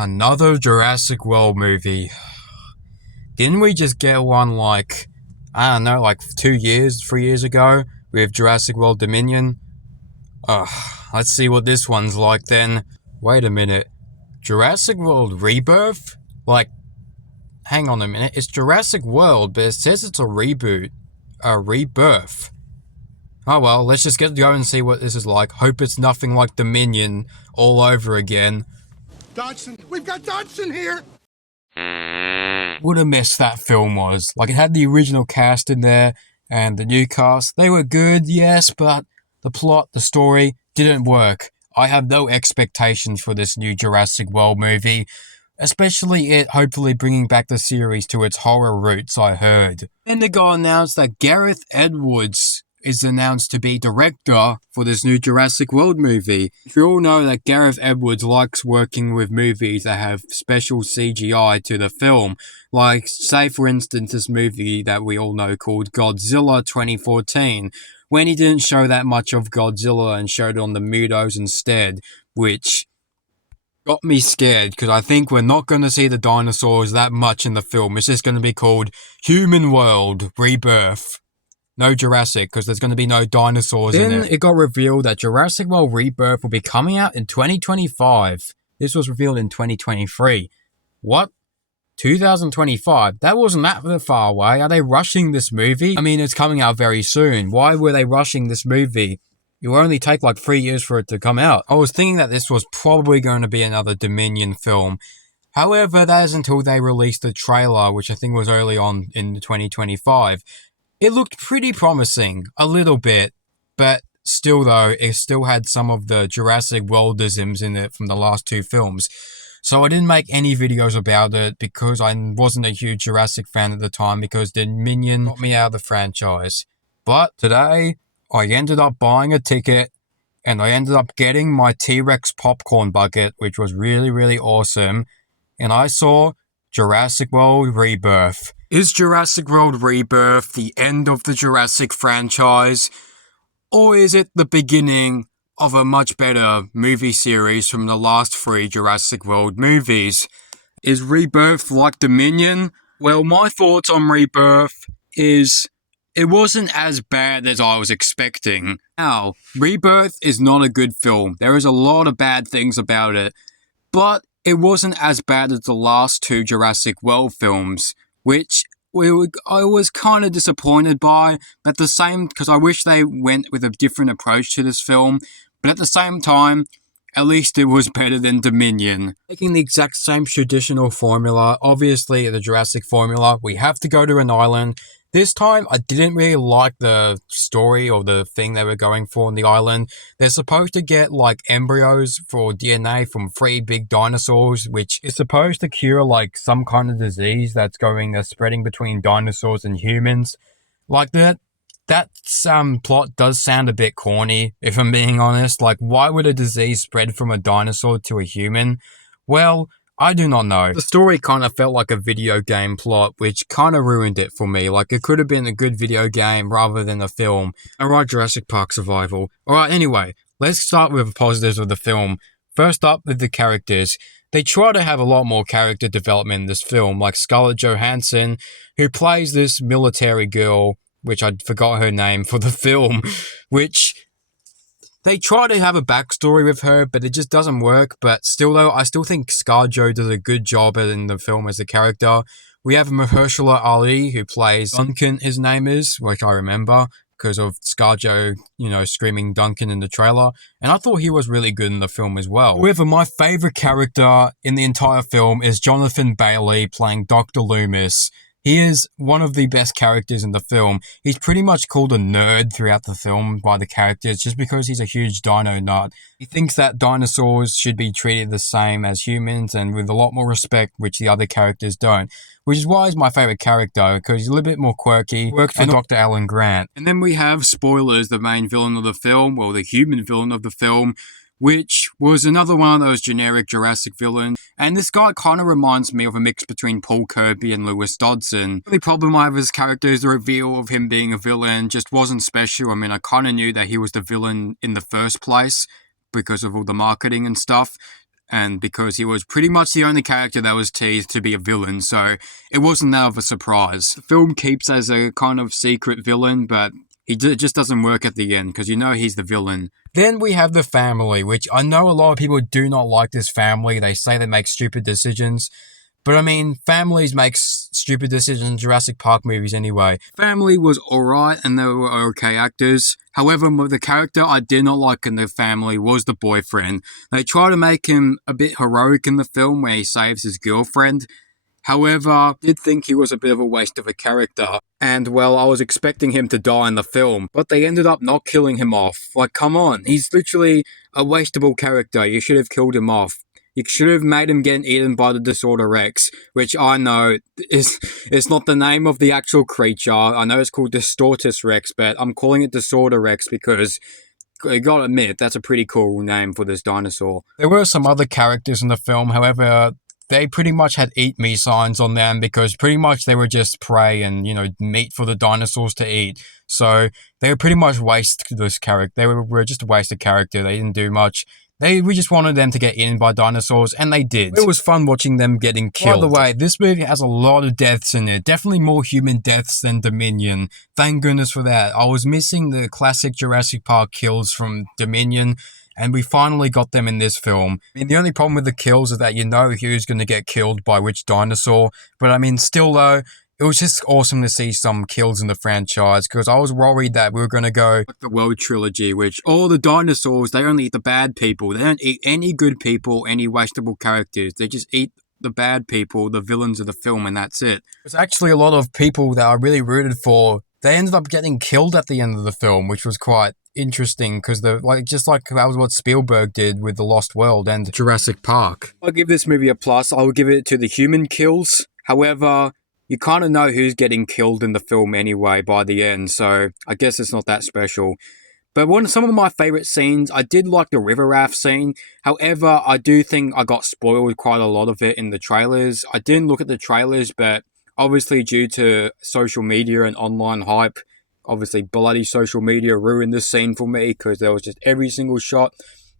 Another Jurassic World movie. Didn't we just get one like, I don't know, like 3 years ago with Jurassic World Dominion? Let's see what this one's like then. Wait a minute. Jurassic World Rebirth? Like, hang on a minute. It's Jurassic World, but it says it's a reboot. A rebirth. Oh well, let's just go and see what this is like. Hope it's nothing like Dominion all over again. Dodson, we've got Dodson here! What a mess that film was. Like, it had the original cast in there, and the new cast. They were good, yes, but the plot, the story, didn't work. I have no expectations for this new Jurassic World movie, especially it hopefully bringing back the series to its horror roots, I heard. Then they got announced that Gareth Edwards is announced to be director for this new Jurassic World movie. We all know that Gareth Edwards likes working with movies that have special CGI to the film. Like, say for instance, this movie that we all know called Godzilla 2014, when he didn't show that much of Godzilla and showed it on the Mutos instead, which got me scared, because I think we're not going to see the dinosaurs that much in the film. It's just going to be called Human World Rebirth. No Jurassic, because there's going to be no dinosaurs in it. Then it got revealed that Jurassic World Rebirth will be coming out in 2025. This was revealed in 2023. What? 2025? That wasn't that far away. Are they rushing this movie? I mean, it's coming out very soon. Why were they rushing this movie? It will only take like 3 years for it to come out. I was thinking that this was probably going to be another Dominion film. However, that is until they released the trailer, which I think was early on in 2025. It looked pretty promising, a little bit, but still though, it still had some of the Jurassic Worldisms in it from the last two films. So I didn't make any videos about it because I wasn't a huge Jurassic fan at the time, because Dominion got me out of the franchise. But today, I ended up buying a ticket and I ended up getting my T-Rex popcorn bucket, which was really, really awesome. And I saw Jurassic World Rebirth. Is Jurassic World Rebirth the end of the Jurassic franchise? Or is it the beginning of a much better movie series from the last 3 Jurassic World movies? Is Rebirth like Dominion? Well, my thoughts on Rebirth is it wasn't as bad as I was expecting. Now, Rebirth is not a good film. There is a lot of bad things about it. But it wasn't as bad as the last 2 Jurassic World films, which I was kind of disappointed by, but at the same, because I wish they went with a different approach to this film, but at the same time, at least it was better than Dominion. Taking the exact same traditional formula, obviously the Jurassic formula, we have to go to an island. This time, I didn't really like the story or the thing they were going for on the island. They're supposed to get, like, embryos for DNA from 3 big dinosaurs, which is supposed to cure, like, some kind of disease that's spreading between dinosaurs and humans. Like, that plot does sound a bit corny, if I'm being honest. Like, why would a disease spread from a dinosaur to a human? Well, I do not know. The story kind of felt like a video game plot, which kind of ruined it for me. Like, it could have been a good video game rather than a film. Alright, Jurassic Park Survival. Alright, anyway, let's start with the positives of the film. First up, with the characters. They try to have a lot more character development in this film, like Scarlett Johansson, who plays this military girl, which I forgot her name for the film, which they try to have a backstory with her, but it just doesn't work. But still though, I still think ScarJo does a good job in the film as a character. We have Mahershala Ali, who plays Duncan, his name is, which I remember because of ScarJo, screaming Duncan in the trailer. And I thought he was really good in the film as well. However, my favourite character in the entire film is Jonathan Bailey playing Dr. Loomis. He is one of the best characters in the film. He's pretty much called a nerd throughout the film by the characters just because he's a huge dino nut. He thinks that dinosaurs should be treated the same as humans and with a lot more respect, which the other characters don't. Which is why he's my favourite character, because he's a little bit more quirky. Worked for Dr. Alan Grant. And then we have, spoilers, the main villain of the film, well, the human villain of the film, which was another one of those generic Jurassic villains. And this guy kind of reminds me of a mix between Paul Kirby and Lewis Dodson. The only problem I have with his character is the reveal of him being a villain just wasn't special. I mean, I kind of knew that he was the villain in the first place because of all the marketing and stuff. and because he was pretty much the only character that was teased to be a villain, so it wasn't that of a surprise. The film keeps as a kind of secret villain, but it just doesn't work at the end, because you know he's the villain. Then we have the family, which I know a lot of people do not like this family. They say they make stupid decisions. But I mean, families make stupid decisions in Jurassic Park movies anyway. Family was alright and they were okay actors. However, the character I did not like in the family was the boyfriend. They try to make him a bit heroic in the film where he saves his girlfriend. However, I did think he was a bit of a waste of a character. And, well, I was expecting him to die in the film, but they ended up not killing him off. Like, come on, he's literally a wastable character. You should have killed him off. You should have made him get eaten by the Disorder Rex, which I know is not the name of the actual creature. I know it's called Distortus Rex, but I'm calling it Disorder Rex because you gotta admit, that's a pretty cool name for this dinosaur. There were some other characters in the film, however, they pretty much had eat me signs on them because pretty much they were just prey and, meat for the dinosaurs to eat. So they were pretty much this character. They were just a wasted character. They didn't do much. We just wanted them to get eaten by dinosaurs, and they did. It was fun watching them getting killed. By the way, this movie has a lot of deaths in it. Definitely more human deaths than Dominion. Thank goodness for that. I was missing the classic Jurassic Park kills from Dominion, and we finally got them in this film. I mean, the only problem with the kills is that you know who's going to get killed by which dinosaur. But I mean, still though, it was just awesome to see some kills in the franchise because I was worried that we were going to go like the World Trilogy, which all the dinosaurs, they only eat the bad people. They don't eat any good people, any wastable characters. They just eat the bad people, the villains of the film, and that's it. There's actually a lot of people that I really rooted for. They ended up getting killed at the end of the film, which was quite interesting because that was what Spielberg did with The Lost World and Jurassic Park. I'll give this movie a plus. I'll give it to the human kills. However, you kind of know who's getting killed in the film anyway by the end, so I guess it's not that special. But some of my favourite scenes, I did like the river raft scene. However, I do think I got spoiled quite a lot of it in the trailers. I didn't look at the trailers, but obviously due to social media and online hype, obviously bloody social media ruined this scene for me because there was just every single shot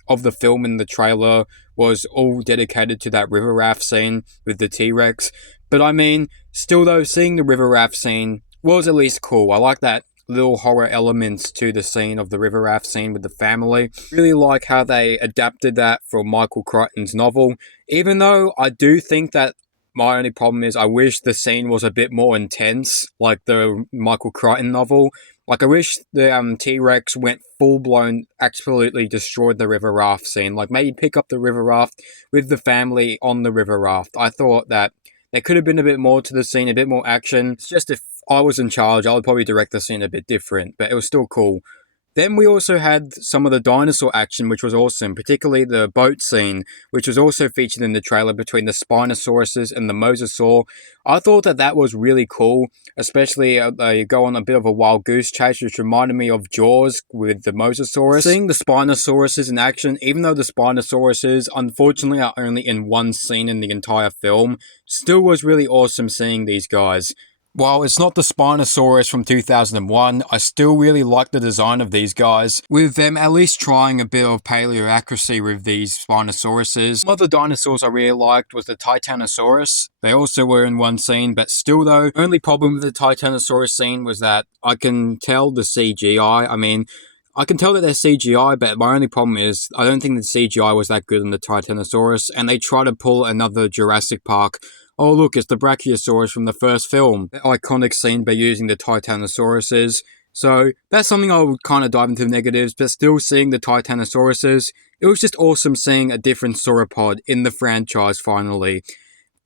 of the film in the trailer was all dedicated to that river raft scene with the T-Rex. But I mean, still though, seeing the river raft scene was at least cool. I like that little horror elements to the scene of the river raft scene with the family. Really like how they adapted that from Michael Crichton's novel. Even though I do think that my only problem is I wish the scene was a bit more intense, like the Michael Crichton novel. Like, I wish the T-Rex went full-blown, absolutely destroyed the river raft scene. Like, maybe pick up the river raft with the family on the river raft. I thought that there could have been a bit more to the scene, a bit more action. It's just if I was in charge, I would probably direct the scene a bit different, but it was still cool. Then we also had some of the dinosaur action, which was awesome, particularly the boat scene, which was also featured in the trailer between the Spinosauruses and the Mosasaur. I thought that was really cool, especially they go on a bit of a wild goose chase, which reminded me of Jaws with the Mosasaurus. Seeing the Spinosauruses in action, even though the Spinosauruses unfortunately are only in one scene in the entire film, still was really awesome seeing these guys. While it's not the Spinosaurus from 2001, I still really like the design of these guys, with them at least trying a bit of paleo accuracy with these Spinosauruses. Some other dinosaurs I really liked was the Titanosaurus. They also were in one scene, but still though, the only problem with the Titanosaurus scene was that I can tell the CGI. I mean, I can tell that they're CGI, but my only problem is I don't think the CGI was that good on the Titanosaurus, and they try to pull another Jurassic Park. Oh look, it's the Brachiosaurus from the first film. The iconic scene by using the Titanosauruses. So that's something I would kind of dive into the negatives, but still seeing the Titanosauruses, it was just awesome seeing a different sauropod in the franchise finally.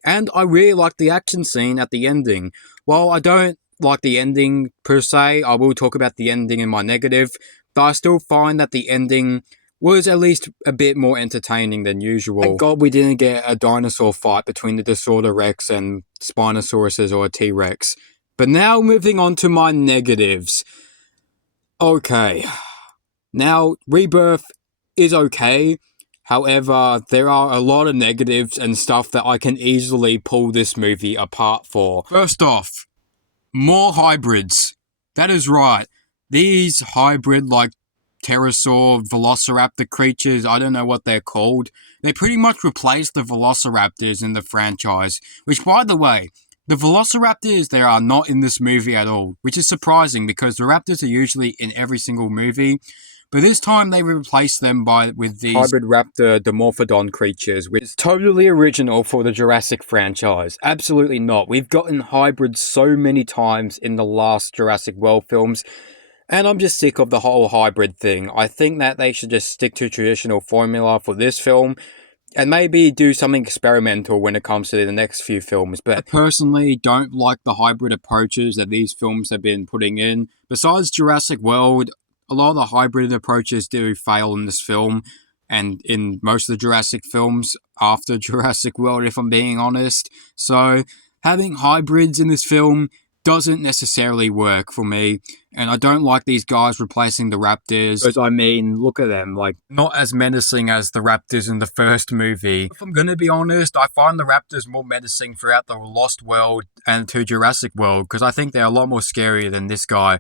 And I really liked the action scene at the ending. While I don't like the ending per se, I will talk about the ending in my negative, but I still find that the ending was at least a bit more entertaining than usual. Thank God we didn't get a dinosaur fight between the Disorder Rex and Spinosauruses or a T-Rex. But now moving on to my negatives. Okay. Now, Rebirth is okay. However, there are a lot of negatives and stuff that I can easily pull this movie apart for. First off, more hybrids. That is right. These hybrid, pterosaur, velociraptor creatures, I don't know what they're called. They pretty much replaced the velociraptors in the franchise, which, by the way, the velociraptors, they are not in this movie at all, which is surprising because the raptors are usually in every single movie. But this time they replaced them with these hybrid raptor Dimorphodon creatures, which is totally original for the Jurassic franchise. Absolutely not. We've gotten hybrids so many times in the last Jurassic World films, and I'm just sick of the whole hybrid thing. I think that they should just stick to traditional formula for this film, and maybe do something experimental when it comes to the next few films. But I personally don't like the hybrid approaches that these films have been putting in. Besides Jurassic World, a lot of the hybrid approaches do fail in this film, and in most of the Jurassic films after Jurassic World, if I'm being honest. So having hybrids in this film doesn't necessarily work for me, and I don't like these guys replacing the raptors, because I mean, look at them, like, not as menacing as the raptors in the first movie. If I'm gonna be honest, I find the raptors more menacing throughout the Lost World and to Jurassic World, because I think they're a lot more scarier than this guy.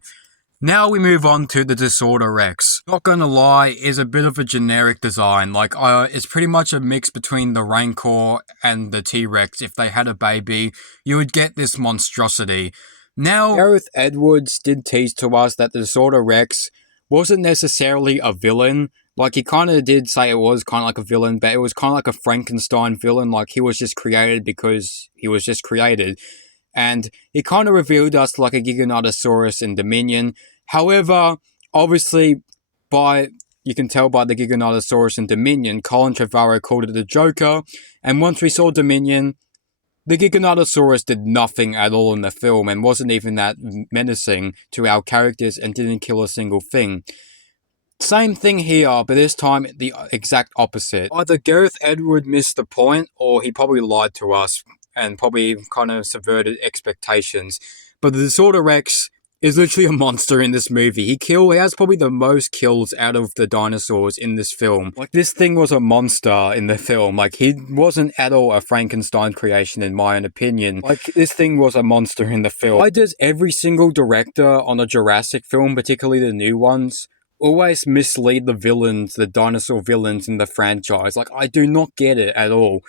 Now we move on to the Disorder Rex. Not gonna lie, is a bit of a generic design. Like, it's pretty much a mix between the Rancor and the T-Rex. If they had a baby, you would get this monstrosity. Now, Gareth Edwards did tease to us that the Disorder Rex wasn't necessarily a villain. Like, he kind of did say it was kind of like a villain, but it was kind of like a Frankenstein villain. Like, he was just created because he was just created. And he kind of revealed us like a Giganotosaurus in Dominion. However, obviously, you can tell by the Giganotosaurus in Dominion, Colin Trevorrow called it the Joker. And once we saw Dominion, the Giganotosaurus did nothing at all in the film and wasn't even that menacing to our characters and didn't kill a single thing. Same thing here, but this time the exact opposite. Either Gareth Edwards missed the point, or he probably lied to us and probably kind of subverted expectations. But the Disorder Rex is literally a monster in this movie. He has probably the most kills out of the dinosaurs in this film. Like, this thing was a monster in the film. Like, he wasn't at all a Frankenstein creation in my own opinion. Like, this thing was a monster in the film. Why does every single director on a Jurassic film, particularly the new ones, always mislead the villains, the dinosaur villains in the franchise? Like, I do not get it at all.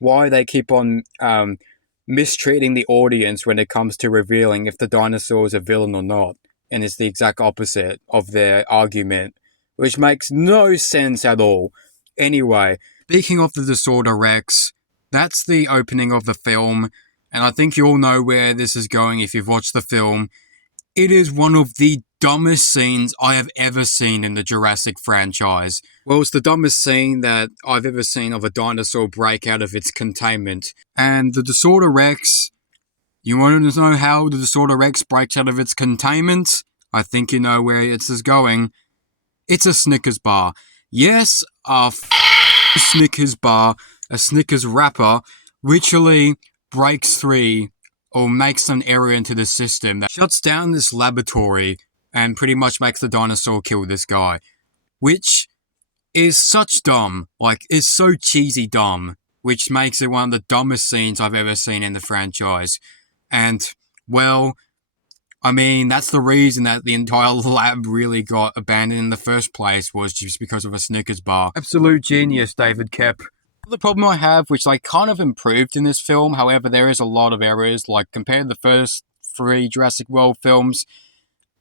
Why they keep on mistreating the audience when it comes to revealing if the dinosaur is a villain or not. And it's the exact opposite of their argument, which makes no sense at all. Anyway, speaking of the Disorder Rex, that's the opening of the film, and I think you all know where this is going if you've watched the film. It is one of the dumbest scenes I have ever seen in the Jurassic franchise. Well, it's the dumbest scene that I've ever seen of a dinosaur break out of its containment. And the Disorder Rex, you want to know how the Disorder Rex breaks out of its containment? I think you know where this is going. It's a Snickers bar. Yes, Snickers bar, a Snickers wrapper, literally breaks free or makes an error into the system that shuts down this laboratory and pretty much makes the dinosaur kill this guy. Which is such dumb. Like, it's so cheesy dumb, which makes it one of the dumbest scenes I've ever seen in the franchise. And, well, I mean, that's the reason that the entire lab really got abandoned in the first place, was just because of a Snickers bar. Absolute genius, David Koepp. The problem I have, which I kind of improved in this film, however, there is a lot of errors, like compared to the first 3 Jurassic World films,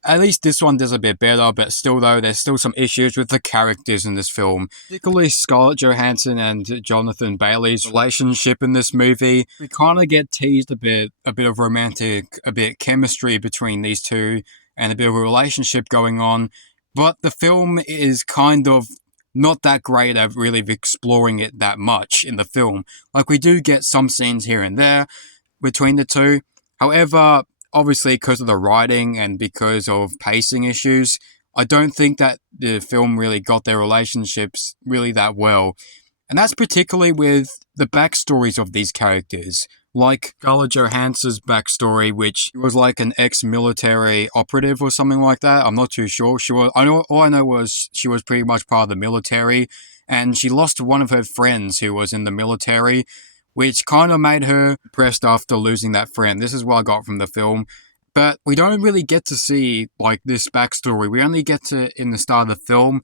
at least this one does a bit better, but still though, there's still some issues with the characters in this film. Particularly Scarlett Johansson and Jonathan Bailey's relationship in this movie. We kind of get teased a bit of romantic, a bit chemistry between these two, and a bit of a relationship going on, but the film is kind of not that great at really exploring it that much in the film. Like, we do get some scenes here and there between the two. However, obviously because of the writing and because of pacing issues, I don't think that the film really got their relationships really that well. And that's particularly with the backstories of these characters. Like Scarlett Johansson's backstory, which was like an ex-military operative or something like that. I'm not too sure. All I know was she was pretty much part of the military, and she lost one of her friends who was in the military, which kind of made her depressed after losing that friend. This is what I got from the film. But we don't really get to see, like, this backstory. We only get to in the start of the film,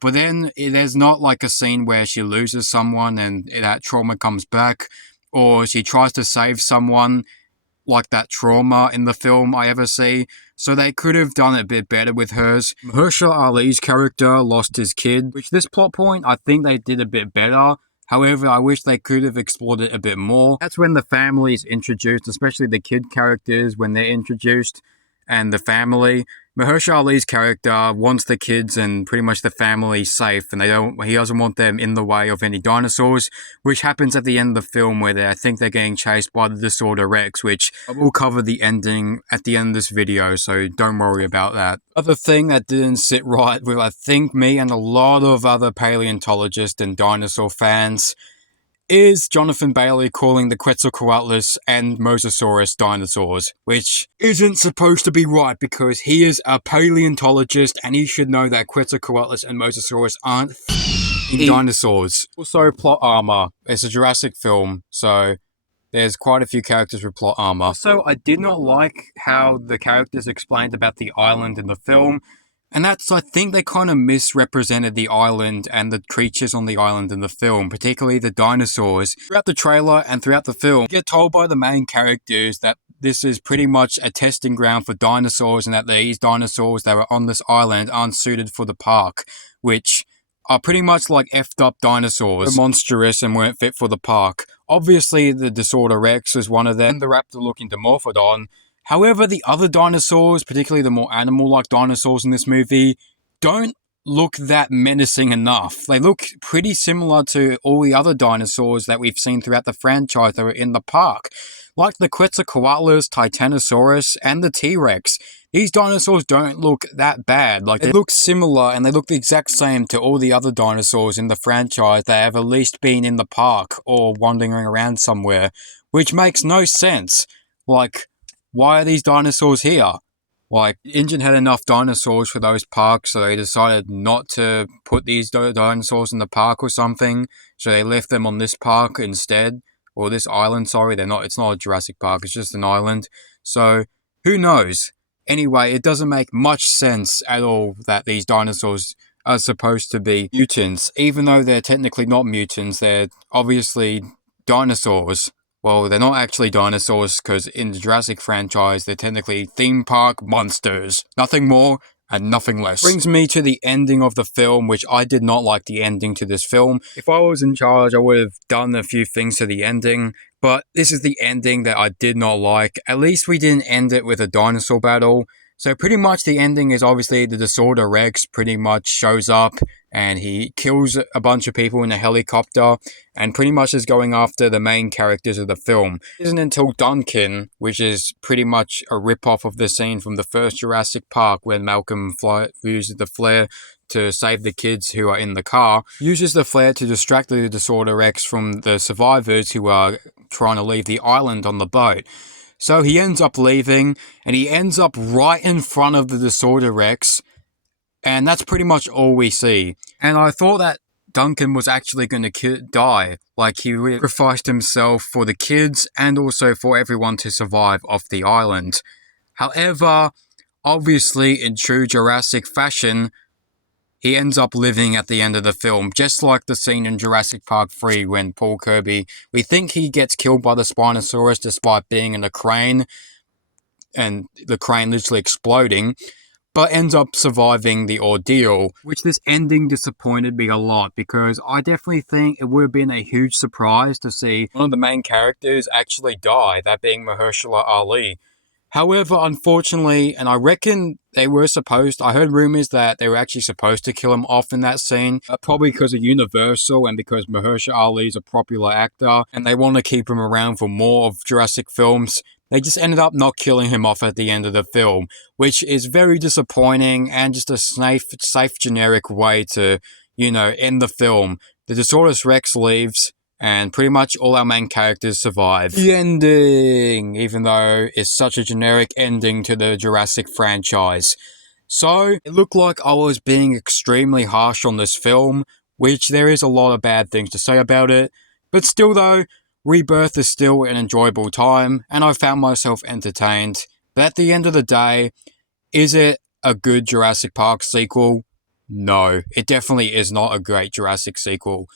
but then there's not, like, a scene where she loses someone and that trauma comes back, or she tries to save someone, like that trauma in the film I ever see. So they could have done it a bit better with hers. Mahershala Ali's character lost his kid, which this plot point I think they did a bit better. However, I wish they could have explored it a bit more. That's when the family is introduced, especially the kid characters when they're introduced, and the family. Mahershala Ali's character wants the kids and pretty much the family safe, and he doesn't want them in the way of any dinosaurs, which happens at the end of the film where I think they're getting chased by the Disorder Rex, which I will cover the ending at the end of this video, so don't worry about that. Other thing that didn't sit right with, I think, me and a lot of other paleontologists and dinosaur fans is Jonathan Bailey calling the Quetzalcoatlus and Mosasaurus dinosaurs, which isn't supposed to be right because he is a paleontologist and he should know that Quetzalcoatlus and Mosasaurus aren't dinosaurs. Also, plot armor. It's a Jurassic film, so there's quite a few characters with plot armor. Also, I did not like how the characters explained about the island in the film. And that's, I think they kind of misrepresented the island and the creatures on the island in the film, particularly the dinosaurs. Throughout the trailer and throughout the film, you get told by the main characters that this is pretty much a testing ground for dinosaurs and that these dinosaurs that were on this island aren't suited for the park, which are pretty much like effed up dinosaurs. They're monstrous and weren't fit for the park. Obviously, the Disorder Rex was one of them, the raptor-looking Dimorphodon. However, the other dinosaurs, particularly the more animal-like dinosaurs in this movie, don't look that menacing enough. They look pretty similar to all the other dinosaurs that we've seen throughout the franchise that were in the park. Like the Quetzalcoatlus, Titanosaurus, and the T-Rex. These dinosaurs don't look that bad. Like, they look similar and they look the exact same to all the other dinosaurs in the franchise that have at least been in the park or wandering around somewhere, which makes no sense. Like, why are these dinosaurs here? Like, InGen had enough dinosaurs for those parks, so they decided not to put these dinosaurs in the park or something. So they left them on this park instead. Or this island, sorry. It's not a Jurassic Park, it's just an island. So, who knows? Anyway, it doesn't make much sense at all that these dinosaurs are supposed to be mutants. Even though they're technically not mutants, they're obviously dinosaurs. Well, they're not actually dinosaurs because in the Jurassic franchise, they're technically theme park monsters. Nothing more and nothing less. Brings me to the ending of the film, which I did not like the ending to this film. If I was in charge, I would have done a few things to the ending, but this is the ending that I did not like. At least we didn't end it with a dinosaur battle. So pretty much the ending is obviously the Disorder Rex pretty much shows up and he kills a bunch of people in a helicopter and pretty much is going after the main characters of the film. It isn't until Duncan, which is pretty much a rip-off of the scene from the first Jurassic Park when Malcolm uses the flare to save the kids who are in the car, uses the flare to distract the Disorder Rex from the survivors who are trying to leave the island on the boat. So he ends up leaving, and he ends up right in front of the Disorder Rex, and that's pretty much all we see. And I thought that Duncan was actually going to die, like he sacrificed himself for the kids and also for everyone to survive off the island. However, obviously in true Jurassic fashion, he ends up living at the end of the film, just like the scene in Jurassic Park 3 when Paul Kirby, we think he gets killed by the Spinosaurus despite being in a crane, and the crane literally exploding, but ends up surviving the ordeal, which this ending disappointed me a lot, because I definitely think it would have been a huge surprise to see one of the main characters actually die, that being Mahershala Ali. However, unfortunately, and I reckon I heard rumors that they were actually supposed to kill him off in that scene, probably because of Universal and because Mahershala Ali is a popular actor, and they want to keep him around for more of Jurassic films. They just ended up not killing him off at the end of the film, which is very disappointing and just a safe generic way to, end the film. The Disorder Rex leaves, and pretty much all our main characters survive. The ending, even though it's such a generic ending to the Jurassic franchise. So, it looked like I was being extremely harsh on this film, which there is a lot of bad things to say about it, but still though, Rebirth is still an enjoyable time, and I found myself entertained. But at the end of the day, is it a good Jurassic Park sequel? No, it definitely is not a great Jurassic sequel.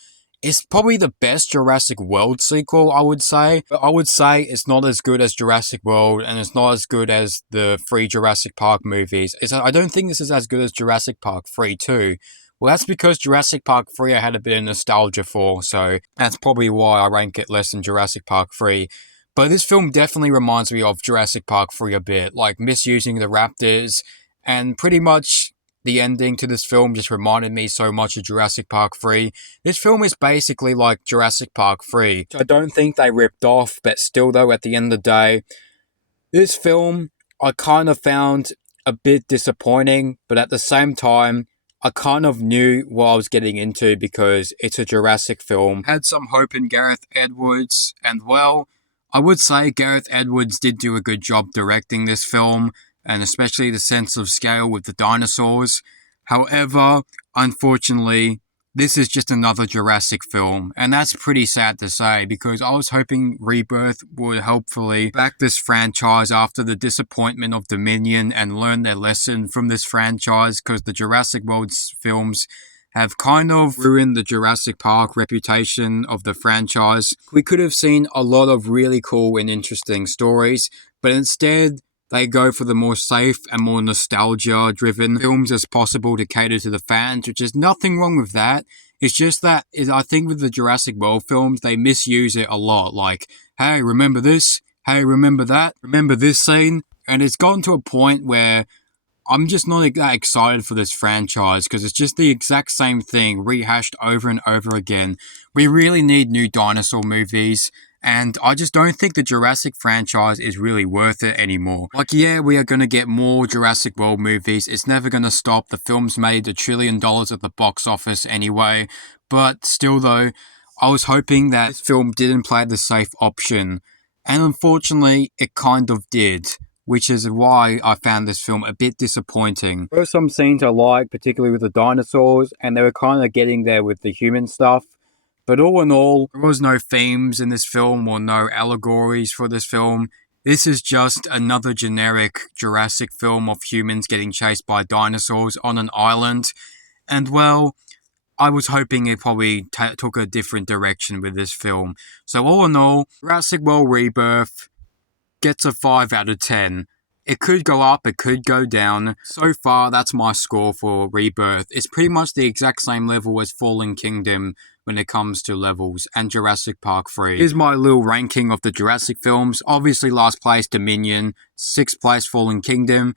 It's probably the best Jurassic World sequel, I would say. But I would say it's not as good as Jurassic World, and it's not as good as the 3 Jurassic Park movies. I don't think this is as good as Jurassic Park 3 too. Well, that's because Jurassic Park 3 I had a bit of nostalgia for, so that's probably why I rank it less than Jurassic Park 3. But this film definitely reminds me of Jurassic Park 3 a bit, like misusing the raptors, and pretty much the ending to this film just reminded me so much of Jurassic Park 3. This film is basically like Jurassic Park 3, which I don't think they ripped off, but still though, at the end of the day, this film I kind of found a bit disappointing, but at the same time, I kind of knew what I was getting into because it's a Jurassic film. Had some hope in Gareth Edwards, and well, I would say Gareth Edwards did do a good job directing this film, and especially the sense of scale with the dinosaurs. However, unfortunately, this is just another Jurassic film, and that's pretty sad to say because I was hoping Rebirth would hopefully back this franchise after the disappointment of Dominion and learn their lesson from this franchise, because the Jurassic World films have kind of ruined the Jurassic Park reputation of the franchise. We could have seen a lot of really cool and interesting stories, but instead they go for the more safe and more nostalgia-driven films as possible to cater to the fans, which is nothing wrong with that. It's just that I think with the Jurassic World films, they misuse it a lot. Like, hey, remember this? Hey, remember that? Remember this scene? And it's gotten to a point where I'm just not that excited for this franchise because it's just the exact same thing rehashed over and over again. We really need new dinosaur movies, and I just don't think the Jurassic franchise is really worth it anymore. Like, yeah, we are going to get more Jurassic World movies. It's never going to stop. The film's made $1 trillion at the box office anyway. But still though, I was hoping that this film didn't play the safe option. And unfortunately, it kind of did, which is why I found this film a bit disappointing. There were some scenes I liked, particularly with the dinosaurs, and they were kind of getting there with the human stuff. But all in all, there was no themes in this film or no allegories for this film. This is just another generic Jurassic film of humans getting chased by dinosaurs on an island. And well, I was hoping it probably took a different direction with this film. So all in all, Jurassic World Rebirth gets a 5 out of 10. It could go up, it could go down. So far, that's my score for Rebirth. It's pretty much the exact same level as Fallen Kingdom when it comes to levels, and Jurassic Park 3. Here's my little ranking of the Jurassic films. Obviously, last place, Dominion. 6th place, Fallen Kingdom.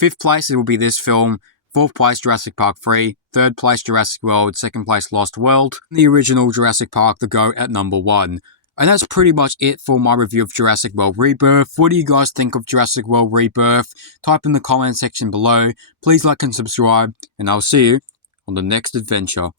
5th place, it will be this film. 4th place, Jurassic Park 3. 3rd place, Jurassic World. 2nd place, Lost World. The original Jurassic Park, the GOAT, at number 1. And that's pretty much it for my review of Jurassic World Rebirth. What do you guys think of Jurassic World Rebirth? Type in the comment section below. Please like and subscribe, and I'll see you on the next adventure.